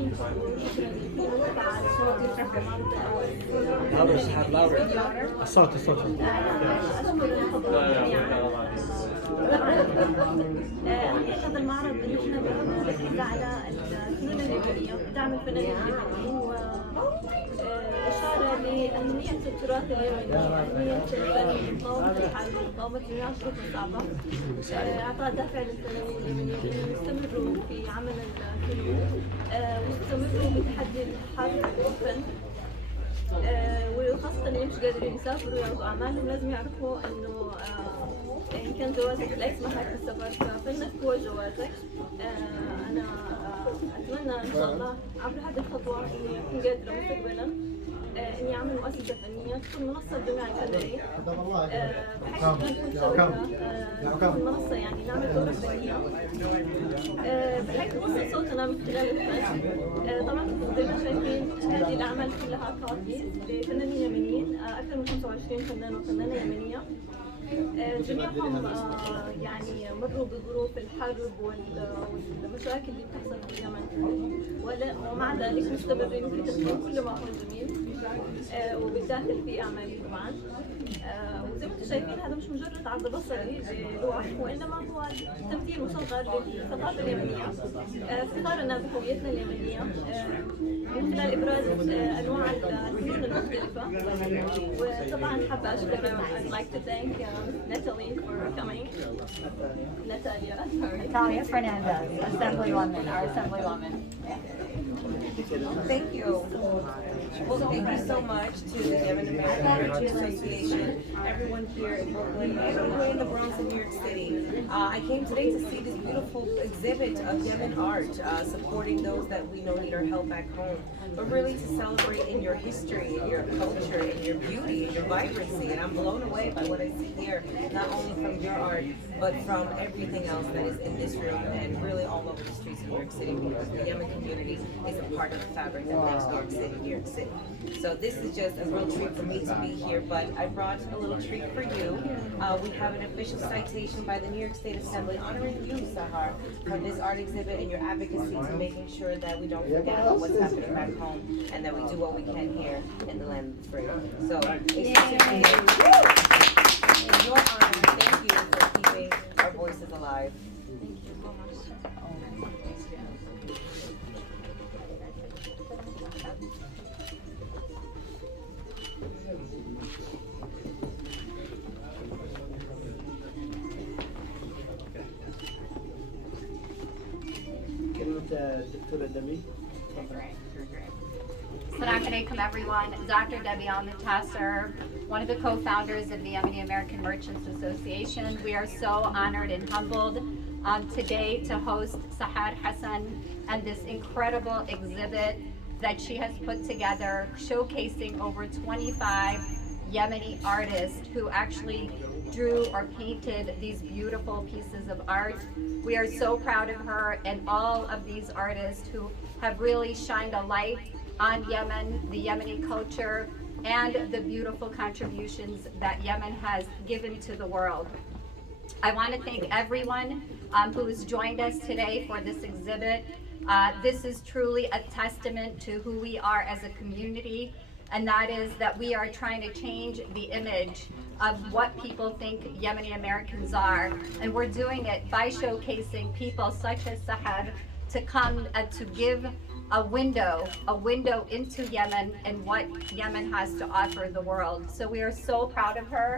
وشكرا لكل من تابع المعرض الأول. الصوت أشكر الحضور جميعا. أهمية هذا المعرض إن إحنا بنركز على الفنون اليمنية، دعم الفنانين اليمنيين، وإشارة لأهمية التراث اليمني، أهمية الفن، مقاومة الحرب، مقاومة جميع الظروف الصعبة، إعطاء دافع للفنانين اليمنيين إنهم يستمروا في عمل الفنون ويستمروا بتحدي الحرب والفن. وخاصة اللي مش قادرين يسافروا يعرضوا أعمالهم لازم يعرفوا إنه إن كان جوازك لا يسمح لك بالسفر ففنك هو جوازك. أنا أتمنى إن شاء الله عبر هذه الخطوة إني أكون قادرة مستقبلا إني أعمل مؤسسة فنية تكون منصة لجميع الفنانين بحيث نكون تكون منصة يعني نعمل دورة فنية بحيث نوصل صوتنا من خلال الفن. طبعا زي ما شايفين هذه الأعمال كلها كوبيز لفنانين يمنيين، أكثر من 25 فنان وفنانة يمنية. جميعهم يعني مروا بظروف الحرب والمشاكل اللي بتحصل في اليمن، ومع ذلك مستمرين في تقديم كل ما هو جميل وبالداخل في أعمال طبعا. وزي ما انتم شايفين هذا مش مجرد عرض بصري للوح، وإنما هو تمثيل مصغر للثقافة اليمنية، افتخارنا بهويتنا اليمنية من خلال إبراز أنواع الفنون المختلفة. وطبعا حابة أشكر I'd like to thank Natalie for coming. Natalia Fernandez, Assemblywoman, our Assemblywoman. Thank you. Well, thank you so much to the Yemen American Heritage Association, everyone here in Brooklyn, everyone in the Bronx in New York City. I came today to see this beautiful exhibit of Yemen art, supporting those that we know need our help back home, but really to celebrate in your history, in your culture, in your beauty, in your vibrancy. And I'm blown away by what I see here, not only from your art, but from everything else that is in this room and really all over the streets of New York City, because the Yemen community is a part of the fabric that makes New York City, New York City. So this is just a real treat for me to be here, but I brought a little treat for you. We have an official citation by the New York State Assembly honoring you, Sahar, for this art exhibit and your advocacy to making sure that we don't forget about what's happening back home and that we do what we can here in the land of the free. So it's your honor. Thank you for keeping our voices alive. Thank you so much. الدكتورة دمي. Assalamu alaikum everyone. Dr. Debbie Al-Muntasser, one of the co-founders of the Yemeni American Merchants Association. We are so honored and humbled today to host Sahar Hassan and this incredible exhibit that she has put together, showcasing over 25 Yemeni artists who actually drew or painted these beautiful pieces of art. We are so proud of her and all of these artists who have really shined a light on Yemen, the Yemeni culture, and the beautiful contributions that Yemen has given to the world. I want to thank everyone who has joined us today for this exhibit. This is truly a testament to who we are as a community, and that is that we are trying to change the image of what people think Yemeni Americans are. And we're doing it by showcasing people such as Sahar to come to give a window into Yemen and what Yemen has to offer the world. So we are so proud of her.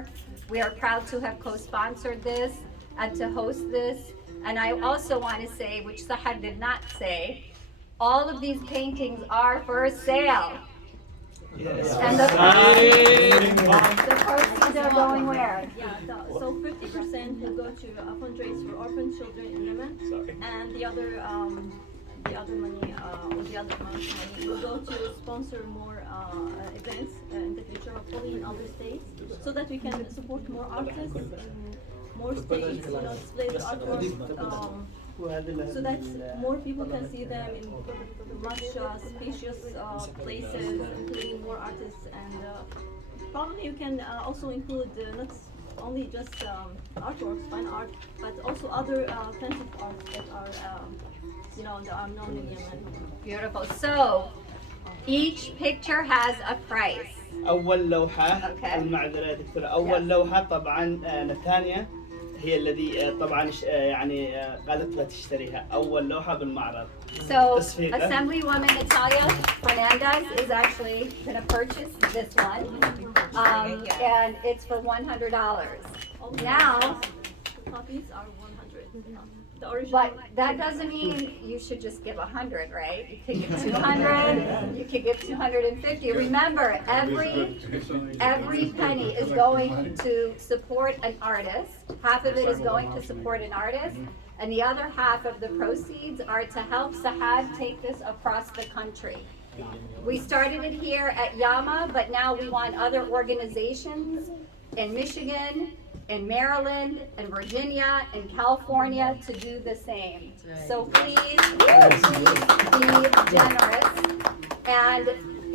We are proud to have co-sponsored this and to host this. And I also want to say, which Sahar did not say, all of these paintings are for sale. Yes. And the proceeds are going where? Yeah, so 50% will go to a fundraise for orphan children in Yemen, and the other money, or the other amount of money will go to sponsor more events in the future, hopefully in other states, so that we can support more artists in more states, display the artwork, so that more people can see them in much spacious places, including more artists. And probably you can also include not only just artworks, fine art, but also other kinds of art that are you know, that are known in Yemen. Beautiful. So each picture has a price. أول لوحة Okay. المعذرة يا دكتورة، أول لوحة طبعا نتانيا هي الذي طبعا يعني قالت لها تشتريها، أول لوحة بالمعرض. So تصفيقة. Assemblywoman Natalia Fernandez is actually going to purchase this one, and it's for $100. Now, The copies are 100. The original. but that doesn't mean you should just give 100, right? You could give 200, you could give 250. Remember, every penny is going to support an artist. Half of it is going to support an artist, and the other half of the proceeds are to help Sahad take this across the country. We started it here at Yama, but now we want other organizations in Michigan, in Maryland, in Virginia, in California to do the same. So please be generous. And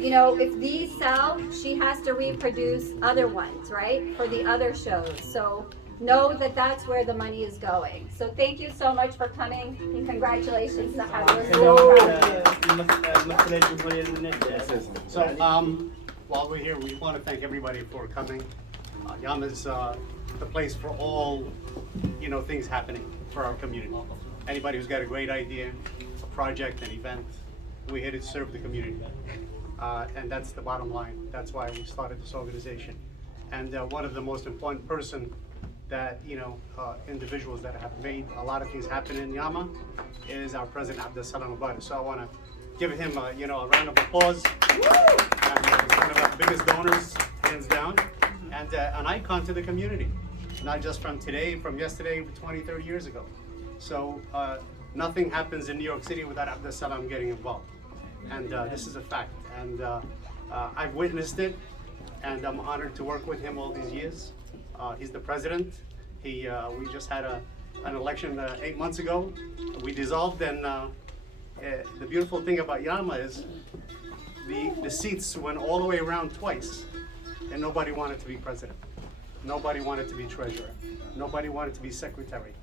you know, if these sell, she has to reproduce other ones, right? For the other shows. So know that that's where the money is going. So thank you so much for coming, and congratulations, Sahad. We're so proud of you. So, while we're here, we want to thank everybody for coming. Yama is the place for all, you know, things happening for our community. Anybody who's got a great idea, a project, an event, we're here to serve the community. And that's the bottom line. That's why we started this organization. And one of the most important person that, you know, individuals that have made a lot of things happen in Yama is our president, Abdus-Salam Mubarak. So I want to give him, you know, a round of applause. And he's one of our biggest donors, hands down, and an icon to the community, not just from today, from yesterday, 20, 30 years ago. So nothing happens in New York City without Abdus-Salam getting involved. And this is a fact. And I've witnessed it, and I'm honored to work with him all these years. He's the president. We just had an election 8 months ago. We dissolved, and the beautiful thing about Yama is the seats went all the way around twice, and nobody wanted to be president. Nobody wanted to be treasurer. Nobody wanted to be secretary.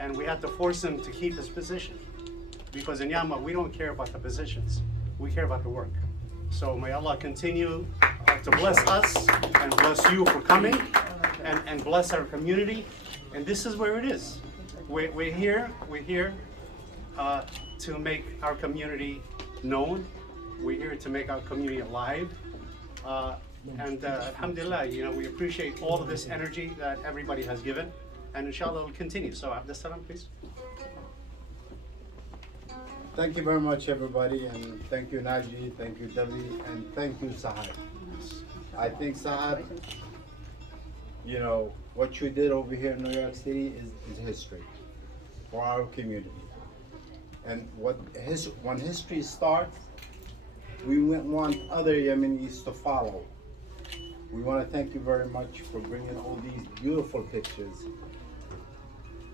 And we had to force him to keep his position. Because in Yama, we don't care about the positions. We care about the work. So may Allah continue to bless us and bless you for coming and bless our community. And this is where it is. We're here to make our community known. We're here to make our community alive. And alhamdulillah, you know, we appreciate all of this energy that everybody has given. And inshallah, we'll continue. So Abdus-Salam, please. Thank you very much, everybody, and thank you, Naji, thank you, Debbie, and thank you, Sahad. I think, Sahad, you know, what you did over here in New York City is history for our community. And when history starts, we want other Yemenis to follow. We want to thank you very much for bringing all these beautiful pictures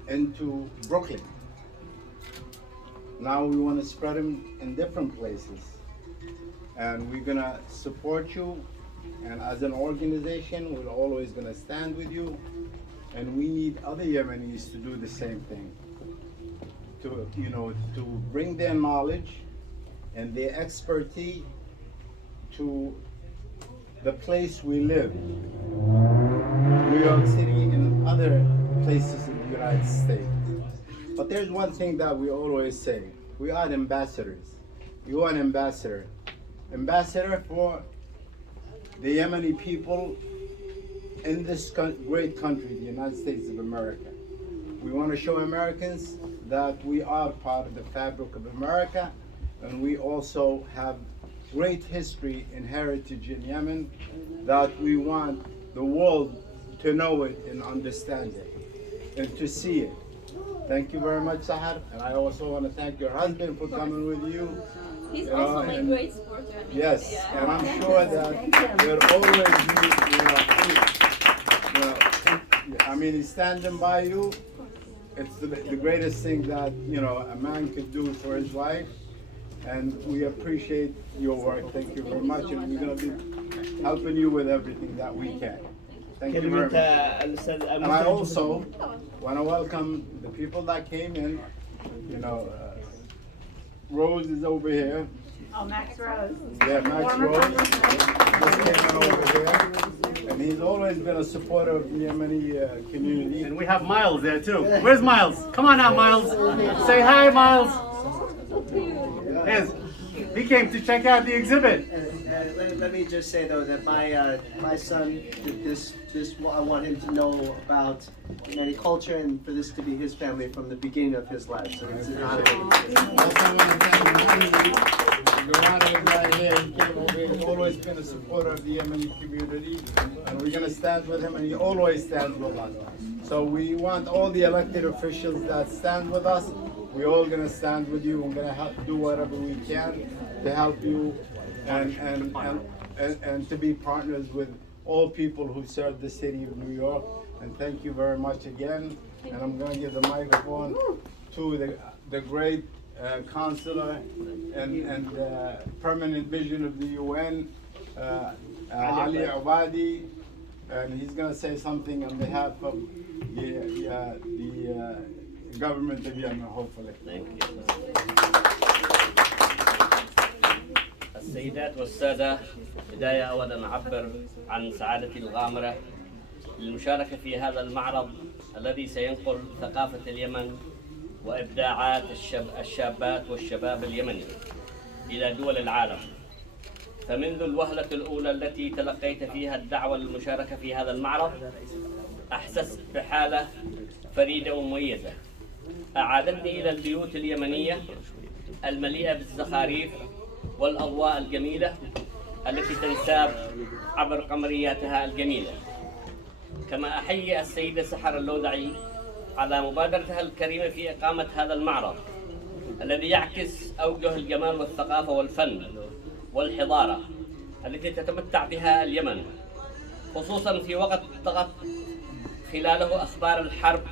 into Brooklyn. Now we want to spread them in different places, and we're gonna support you, and as an organization we're always gonna stand with you, and we need other Yemenis to do the same thing, to, you know, to bring their knowledge and their expertise to the place we live, New York City and other places in the United States. But there's one thing that we always say: we are ambassadors. You are an ambassador. Ambassador for the Yemeni people in this great country, the United States of America. We want to show Americans that we are part of the fabric of America, and we also have great history and heritage in Yemen that we want the world to know it and understand it and to see it. Thank you very much, Sahar, and I also want to thank your husband for coming with you. He's You know, also my and- great supporter. I mean, Yes, yeah. and I'm sure that they'll always be, I mean, he's standing by you. It's the greatest thing that, you know, a man could do for his wife, and we appreciate your work. Thank you very much, and we're going to be helping you with everything that we can. Thank you very كلمة much. الأستاذ And I also want to welcome the people that came in, you know, Rose is over here. Oh, Max Rose. Yeah, Max Rose just came in over here. And he's always been a supporter of the Yemeni community. And we have Miles there too. Where's Miles? Come on out, Miles. Say hi, Miles. Yes. He came to check out the exhibit. Let me just say though that my son did this I want him to know about Yemeni culture and for this to be his family from the beginning of his life. So it's an honor. Garana is right here. He came over here. He's always been a supporter of the Yemeni community, and we're going to stand with him, and he always stands with us. So we want all the elected officials that stand with us. We're all going to stand with you. We're going to do whatever we can to help you and to be partners with all people who serve the city of New York. And thank you very much again. And I'm going to give the microphone to the great Consular and Permanent Vision of the UN, Ali Abadi, and he's going to say something on behalf of the government of Yemen, hopefully. Thank you. السيدات والسادة، بداية أولا أعبر عن سعادتي الغامرة للمشاركة في هذا المعرض الذي سينقل ثقافة اليمن وإبداعات الشابات والشباب اليمني إلى دول العالم. فمنذ الوهلة الأولى التي تلقيت فيها الدعوة للمشاركة في هذا المعرض أحسست بحالة فريدة ومميزة أعادتني إلى البيوت اليمنية المليئة بالزخاريف والأضواء الجميلة التي تنساب عبر قمرياتها الجميلة. كما أحيي السيدة سحر اللوذعري على مبادرتها الكريمة في إقامة هذا المعرض الذي يعكس أوجه الجمال والثقافة والفن والحضارة التي تتمتع بها اليمن، خصوصا في وقت طغت خلاله أخبار الحرب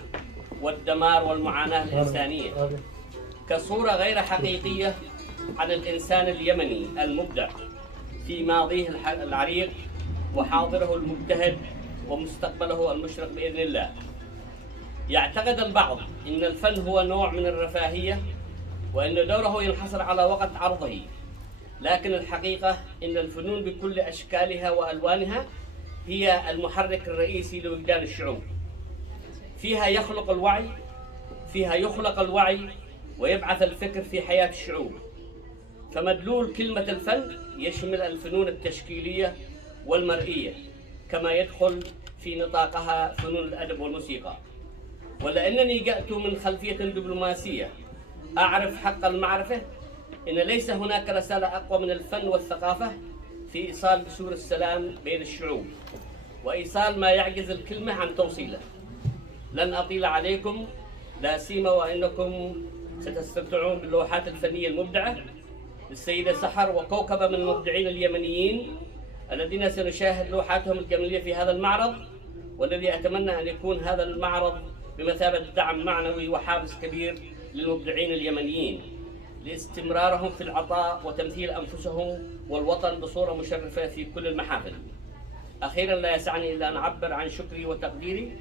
والدمار والمعاناة الإنسانية كصورة غير حقيقية عن الإنسان اليمني المبدع في ماضيه العريق وحاضره المجتهد ومستقبله المشرق بإذن الله. يعتقد البعض أن الفن هو نوع من الرفاهية وأن دوره ينحصر على وقت عرضه، لكن الحقيقة أن الفنون بكل أشكالها وألوانها هي المحرك الرئيسي لوجدان الشعوب. فيها يخلق الوعي ويبعث الفكر في حياة الشعوب. فمدلول كلمة الفن يشمل الفنون التشكيلية والمرئية، كما يدخل في نطاقها فنون الأدب والموسيقى. ولأنني جئت من خلفية دبلوماسية أعرف حق المعرفة إن ليس هناك رسالة أقوى من الفن والثقافة في إيصال بثور السلام بين الشعوب وإيصال ما يعجز الكلمة عن توصيله. لن أطيل عليكم، لا سيما وإنكم ستستمتعون باللوحات الفنية المبدعة للسيدة سحر وكوكبة من المبدعين اليمنيين الذين سنشاهد لوحاتهم الجميلة في هذا المعرض، والذي أتمنى أن يكون هذا المعرض بمثابة دعم معنوي وحافز كبير للمبدعين اليمنيين لاستمرارهم في العطاء وتمثيل أنفسهم والوطن بصورة مشرفة في كل المحافل. أخيرا لا يسعني إلا أن أعبر عن شكري وتقديري